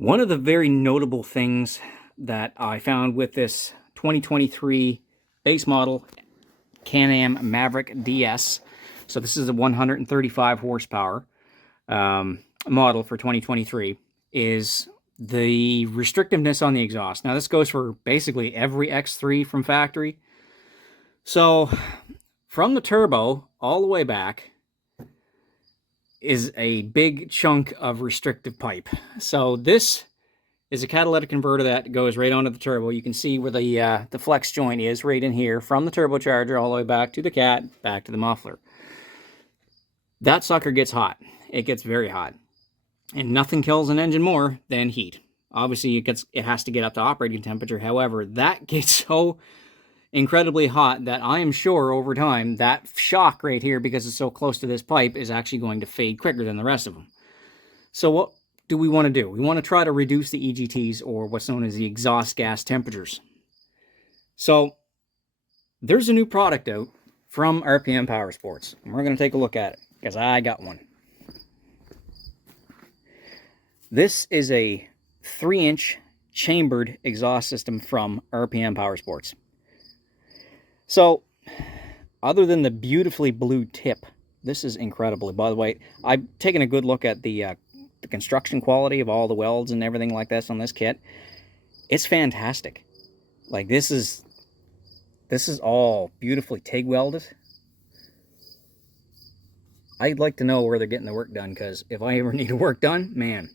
One of the very notable things that I found with this 2023 base model Can-Am Maverick DS, so this is a 135 horsepower model for 2023, is the restrictiveness on the exhaust. Now this goes for basically every X3 from factory. So from the turbo all the way back is a big chunk of restrictive pipe. So this is a catalytic converter that goes right onto the turbo. You can see where the flex joint is right in here, from the turbocharger all the way back to the cat, back to the muffler. That sucker gets hot. It gets very hot. And nothing kills an engine more than heat. Obviously, it has to get up to operating temperature. However, that gets so incredibly hot that I am sure over time that shock right here, because it's so close to this pipe, is actually going to fade quicker than the rest of them. So what do we want to do? We want to try to reduce the EGTs, or what's known as the exhaust gas temperatures. So there's a new product out from RPM Powersports, and we're going to take a look at it because I got one. This is a 3-inch chambered exhaust system from RPM Powersports. So, other than the beautifully blue tip, this is incredible. By the way, I've taken a good look at the construction quality of all the welds and everything like this on this kit. It's fantastic. Like, this is all beautifully TIG welded. I'd like to know where they're getting the work done, because if I ever need the work done, man,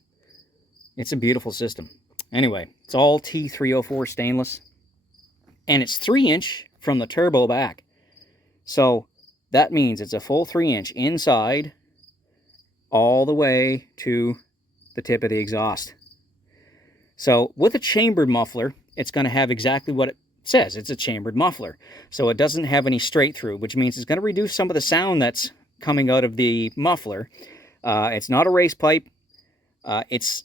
it's a beautiful system. Anyway, it's all T304 stainless, and it's 3-inch from the turbo back. So that means it's a full 3-inch inside all the way to the tip of the exhaust. So with a chambered muffler, it's going to have exactly what it says. It's a chambered muffler. So it doesn't have any straight through, which means it's going to reduce some of the sound that's coming out of the muffler. It's not a race pipe. It's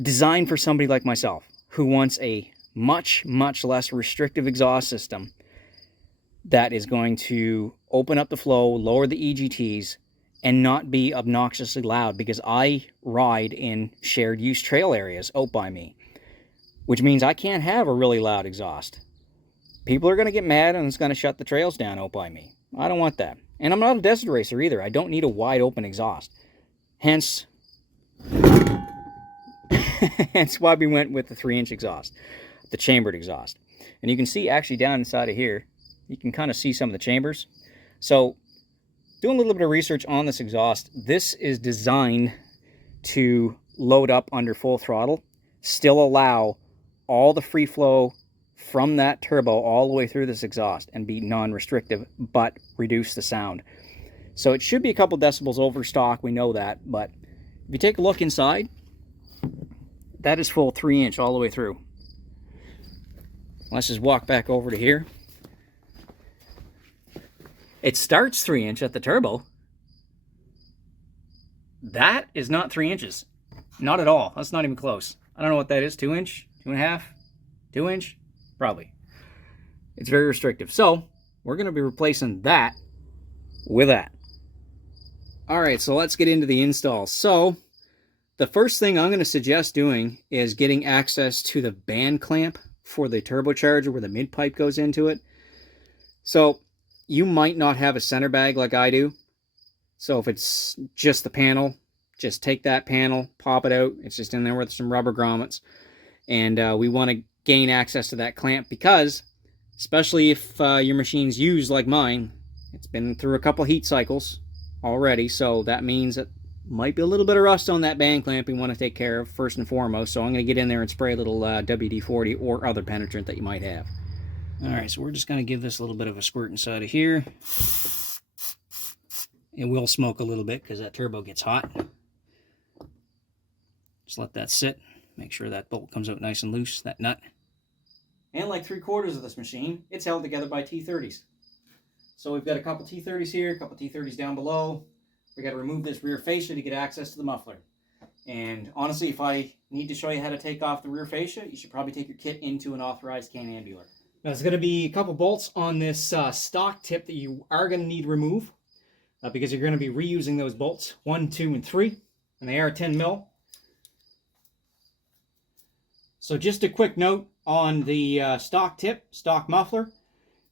designed for somebody like myself who wants a much less restrictive exhaust system that is going to open up the flow, lower the EGTs, and not be obnoxiously loud, because I ride in shared use trail areas out by me, which means I can't have a really loud exhaust. People are going to get mad and it's going to shut the trails down out by me. I don't want that. And I'm not a desert racer either. I don't need a wide open exhaust. Hence why we went with the 3-inch exhaust, the chambered exhaust. And you can see actually down inside of here, you can kind of see some of the chambers. So doing a little bit of research on this exhaust, this is designed to load up under full throttle, still allow all the free flow from that turbo all the way through this exhaust and be non-restrictive, but reduce the sound. So it should be a couple decibels over stock, we know that, but if you take a look inside, that is full 3-inch all the way through. Let's just walk back over to here. It starts 3-inch at the turbo. That is not 3 inches. Not at all. That's not even close. I don't know what that is. 2-inch? 2.5? 2-inch? Probably. It's very restrictive. So, we're going to be replacing that with that. Alright, so let's get into the install. So, the first thing I'm going to suggest doing is getting access to the band clamp for the turbocharger where the midpipe goes into it. So you might not have a center bag like I do. So if it's just the panel, just take that panel, pop it out. It's just in there with some rubber grommets. And we want to gain access to that clamp because, especially if your machine's used like mine, it's been through a couple heat cycles already. So that means that might be a little bit of rust on that band clamp we want to take care of first and foremost. So I'm going to get in there and spray a little WD-40 or other penetrant that you might have. Alright, so we're just going to give this a little bit of a squirt inside of here. It will smoke a little bit because that turbo gets hot. Just let that sit. Make sure that bolt comes out nice and loose, that nut. And like 3/4 of this machine, it's held together by T30s. So we've got a couple T30s here, a couple T30s down below. We got to remove this rear fascia to get access to the muffler. And honestly, if I need to show you how to take off the rear fascia, you should probably take your kit into an authorized Can-Am dealer. Now, there's going to be a couple bolts on this stock tip that you are going to need to remove because you're going to be reusing those bolts, 1, 2, and 3, and they are 10 mil. So just a quick note on the stock tip, stock muffler.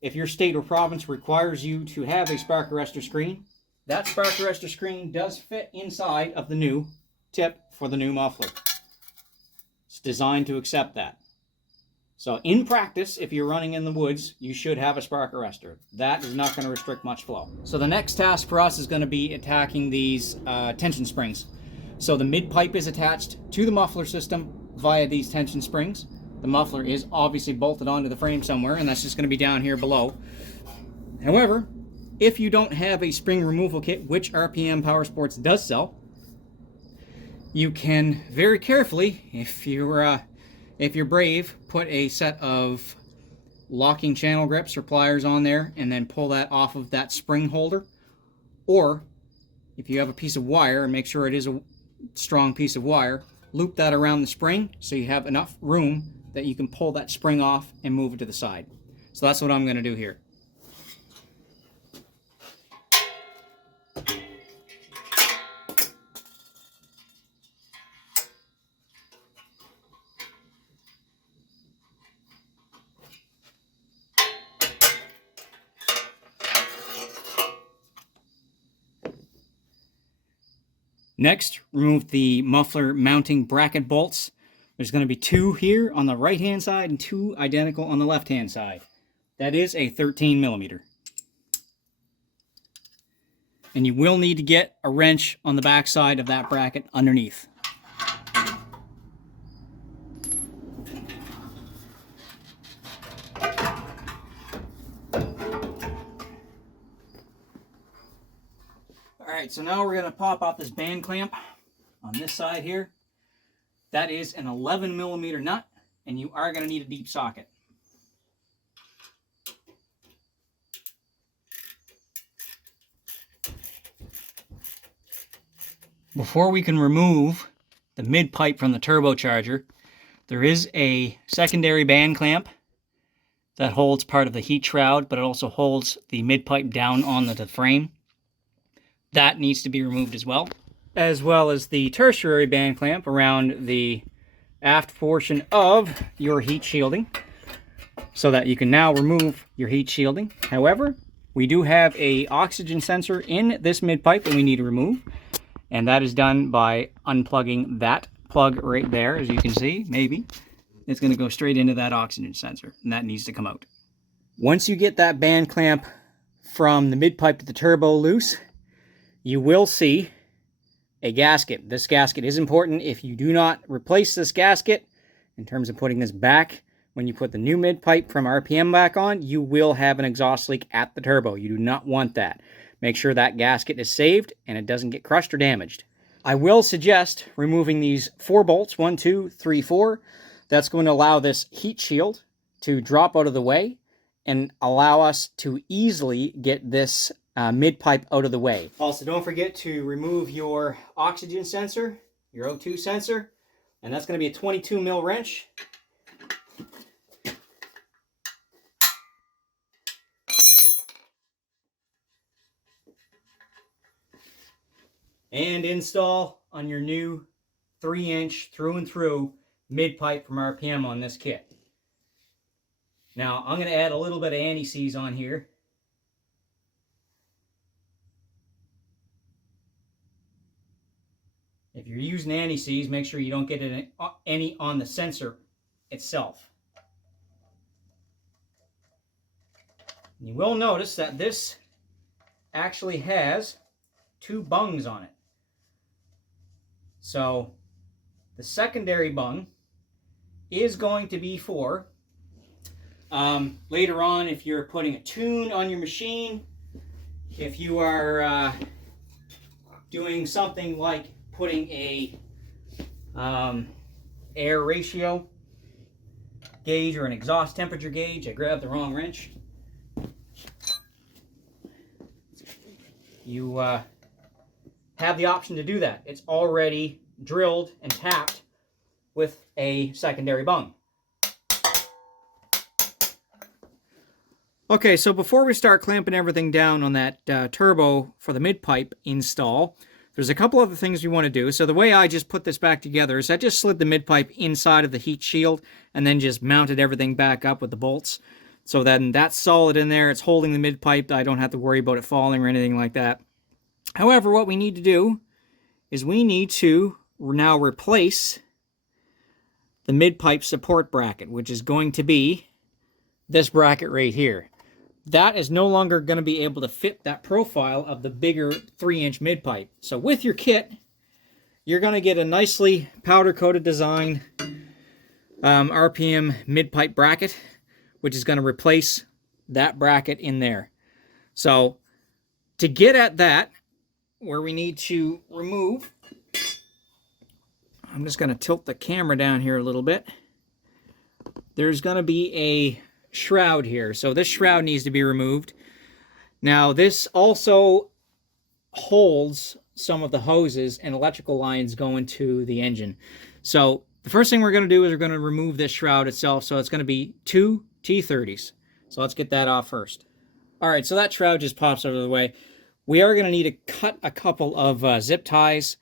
If your state or province requires you to have a spark arrestor screen, that spark arrestor screen does fit inside of the new tip for the new muffler. It's designed to accept that. So in practice, if you're running in the woods, you should have a spark arrestor. That is not going to restrict much flow. So the next task for us is going to be attacking these tension springs. So the mid-pipe is attached to the muffler system via these tension springs. The muffler is obviously bolted onto the frame somewhere, and that's just going to be down here below. However, if you don't have a spring removal kit, which RPM Powersports does sell, you can very carefully, if you're brave, put a set of locking channel grips or pliers on there and then pull that off of that spring holder. Or if you have a piece of wire, and make sure it is a strong piece of wire, loop that around the spring so you have enough room that you can pull that spring off and move it to the side. So that's what I'm going to do here. Next, remove the muffler mounting bracket bolts. There's going to be 2 here on the right hand side and 2 identical on the left hand side. That is a 13 millimeter. And you will need to get a wrench on the back side of that bracket underneath. Alright, so now we're going to pop out this band clamp on this side here. That is an 11 millimeter nut, and you are going to need a deep socket. Before we can remove the mid pipe from the turbocharger, there is a secondary band clamp that holds part of the heat shroud, but it also holds the mid pipe down on the frame. That needs to be removed as well as the tertiary band clamp around the aft portion of your heat shielding, so that you can now remove your heat shielding. However, we do have a oxygen sensor in this mid pipe that we need to remove, and that is done by unplugging that plug right there. As you can see, maybe it's going to go straight into that oxygen sensor, and that needs to come out. Once you get that band clamp from the mid pipe to the turbo loose, you will see a gasket. This gasket is important. If you do not replace this gasket, in terms of putting this back, when you put the new mid pipe from RPM back on, you will have an exhaust leak at the turbo. You do not want that. Make sure that gasket is saved and it doesn't get crushed or damaged. I will suggest removing these 4 bolts, 1, 2, 3, 4. That's going to allow this heat shield to drop out of the way and allow us to easily get this mid pipe out of the way. Also, don't forget to remove your oxygen sensor, your O2 sensor, and that's going to be a 22 mil wrench. And install on your new 3-inch through and through mid pipe from RPM on this kit. Now I'm going to add a little bit of anti-seize on here. If you're using anti-seize, make sure you don't get any on the sensor itself. You will notice that this actually has 2 bungs on it. So the secondary bung is going to be for later on if you're putting a tune on your machine, if you are doing something like putting a air ratio gauge or an exhaust temperature gauge. I grabbed the wrong wrench. You have the option to do that. It's already drilled and tapped with a secondary bung. Okay, so before we start clamping everything down on that turbo for the mid pipe install, there's a couple other things we want to do. So the way I just put this back together is I just slid the mid-pipe inside of the heat shield and then just mounted everything back up with the bolts. So then that's solid in there. It's holding the mid-pipe. I don't have to worry about it falling or anything like that. However, what we need to do is we need to now replace the mid-pipe support bracket, which is going to be this bracket right here. That is no longer going to be able to fit that profile of the bigger 3-inch mid-pipe. So with your kit, you're going to get a nicely powder-coated design RPM mid-pipe bracket, which is going to replace that bracket in there. So to get at that, where we need to remove, I'm just going to tilt the camera down here a little bit. There's going to be a shroud here. So this shroud needs to be removed. Now this also holds some of the hoses and electrical lines going to the engine. So the first thing we're going to do is we're going to remove this shroud itself. So it's going to be 2 T30s. So let's get that off first. Alright, so that shroud just pops out of the way. We are going to need to cut a couple of zip ties.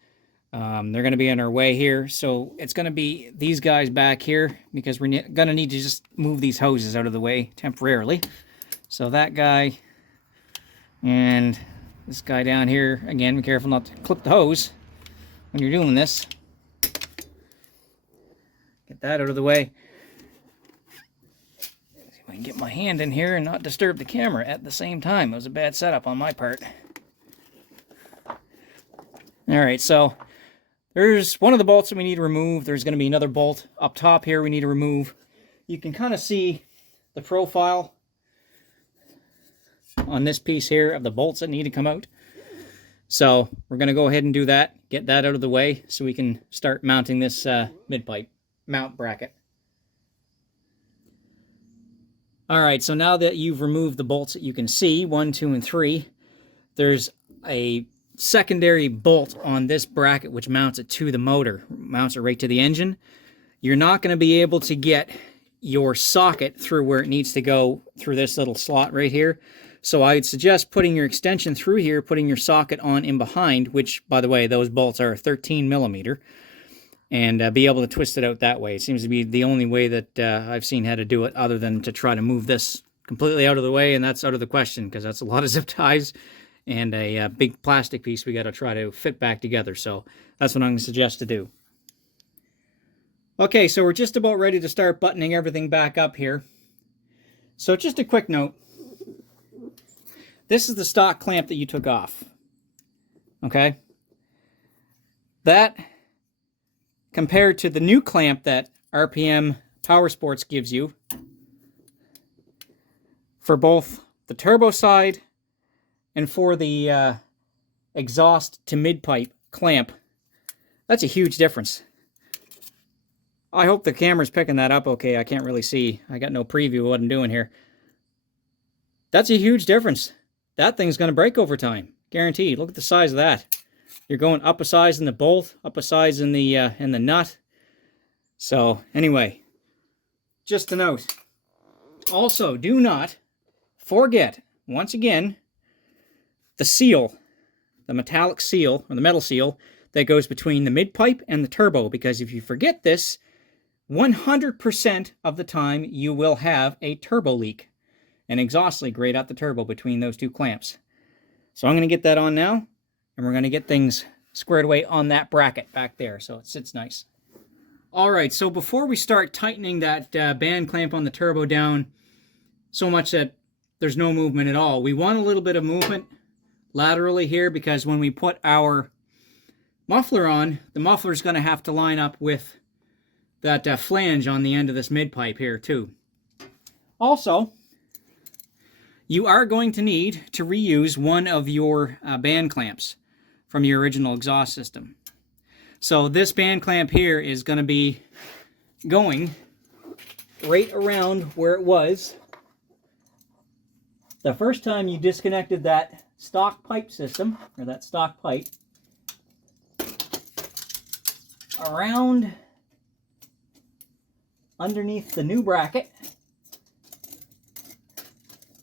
They're going to be in our way here, so it's going to be these guys back here because we're going to need to just move these hoses out of the way temporarily. So that guy and this guy down here, again, be careful not to clip the hose when you're doing this. Get that out of the way. See if I can get my hand in here and not disturb the camera at the same time. It was a bad setup on my part. Alright, so there's one of the bolts that we need to remove. There's going to be another bolt up top here we need to remove. You can kind of see the profile on this piece here of the bolts that need to come out. So we're going to go ahead and do that, get that out of the way so we can start mounting this mid-pipe mount bracket. Alright, so now that you've removed the bolts that you can see, 1, 2, and 3, there's a secondary bolt on this bracket which mounts it to the motor, mounts it right to the engine. You're not going to be able to get your socket through where it needs to go through this little slot right here. So I'd suggest putting your extension through here, putting your socket on in behind, which, by the way, those bolts are 13 millimeter, and be able to twist it out that way. It seems to be the only way that I've seen how to do it, other than to try to move this completely out of the way, and that's out of the question because that's a lot of zip ties and a big plastic piece we got to try to fit back together. So that's what I'm going to suggest to do. Okay, so we're just about ready to start buttoning everything back up here. So just a quick note. This is the stock clamp that you took off. Okay? That, compared to the new clamp that RPM Powersports gives you, for both the turbo side and for the exhaust to mid-pipe clamp, that's a huge difference. I hope the camera's picking that up okay. I can't really see. I got no preview of what I'm doing here. That's a huge difference. That thing's going to break over time. Guaranteed. Look at the size of that. You're going up a size in the bolt, up a size in the nut. So, anyway, just a note. Also, do not forget, once again, the seal, the metallic seal, or the metal seal, that goes between the mid-pipe and the turbo, because if you forget this, 100% of the time you will have a turbo leak, an exhaust leak right out the turbo between those two clamps. So I'm going to get that on now, and we're going to get things squared away on that bracket back there so it sits nice. Alright, so before we start tightening that band clamp on the turbo down so much that there's no movement at all, we want a little bit of movement laterally here, because when we put our muffler on, the muffler is going to have to line up with that flange on the end of this mid-pipe here too. Also, you are going to need to reuse one of your band clamps from your original exhaust system. So this band clamp here is going to be going right around where it was the first time you disconnected that stock pipe system, or that stock pipe, around underneath the new bracket,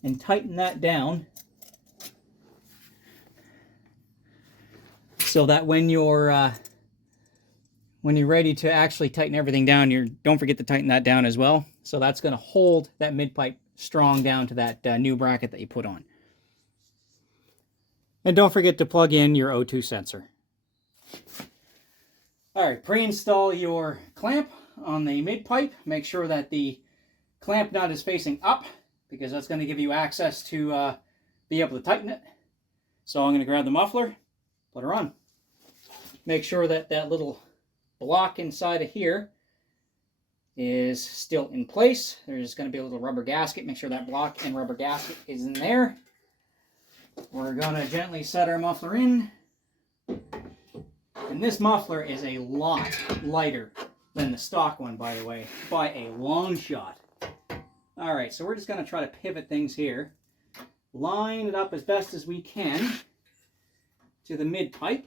and tighten that down so that when you're ready to actually tighten everything down, don't forget to tighten that down as well. So that's going to hold that mid-pipe strong down to that new bracket that you put on. And don't forget to plug in your O2 sensor. Alright, pre-install your clamp on the mid-pipe. Make sure that the clamp nut is facing up, because that's going to give you access to be able to tighten it. So I'm going to grab the muffler, put her on. Make sure that that little block inside of here is still in place. There's going to be a little rubber gasket. Make sure that block and rubber gasket is in there. We're going to gently set our muffler in. And this muffler is a lot lighter than the stock one, by the way, by a long shot. Alright, so we're just going to try to pivot things here. Line it up as best as we can to the mid-pipe.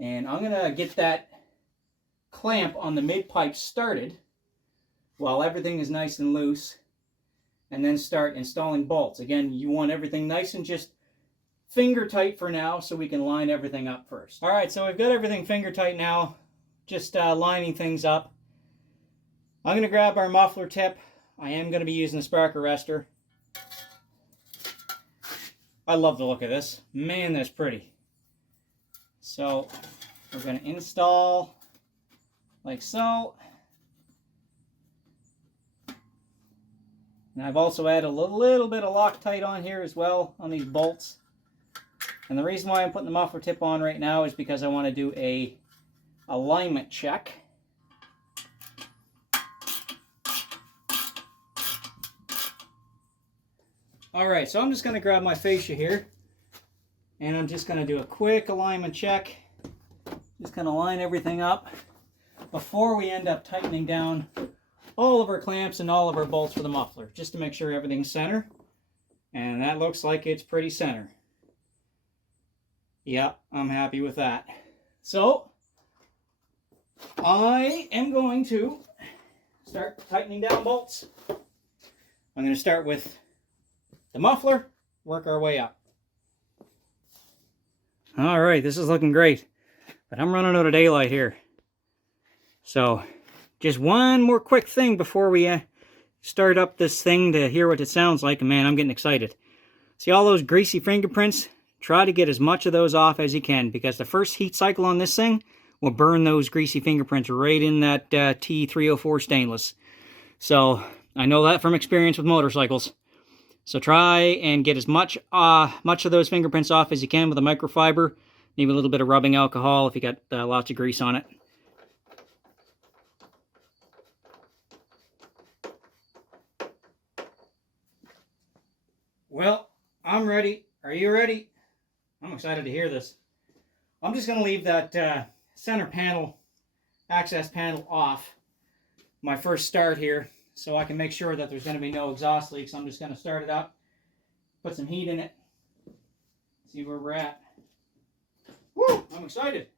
And I'm going to get that clamp on the mid-pipe started while everything is nice and loose, and then start installing bolts. Again, you want everything nice and just finger tight for now, so we can line everything up first. Alright, so we've got everything finger tight now, just lining things up. I'm going to grab our muffler tip. I am going to be using the spark arrestor. I love the look of this. Man, that's pretty. So we're going to install like so. And I've also added a little bit of Loctite on here as well on these bolts. And the reason why I'm putting the muffler tip on right now is because I want to do a alignment check. Alright, so I'm just going to grab my fascia here, and I'm just going to do a quick alignment check. Just going to line everything up before we end up tightening down all of our clamps and all of our bolts for the muffler, just to make sure everything's center. And that looks like it's pretty center. Yep, I'm happy with that. So I am going to start tightening down bolts. I'm going to start with the muffler, work our way up. All right, this is looking great, but I'm running out of daylight here. So just one more quick thing before we start up this thing to hear what it sounds like. And man, I'm getting excited. See all those greasy fingerprints? Try to get as much of those off as you can, because the first heat cycle on this thing will burn those greasy fingerprints right in that T304 stainless. So I know that from experience with motorcycles. So try and get as much of those fingerprints off as you can with a microfiber. Maybe a little bit of rubbing alcohol if you got lots of grease on it. Well, I'm ready. Are you ready? I'm excited to hear this. I'm just going to leave that center panel, access panel off my first start here, so I can make sure that there's going to be no exhaust leaks. I'm just going to start it up, put some heat in it, see where we're at. Woo! I'm excited.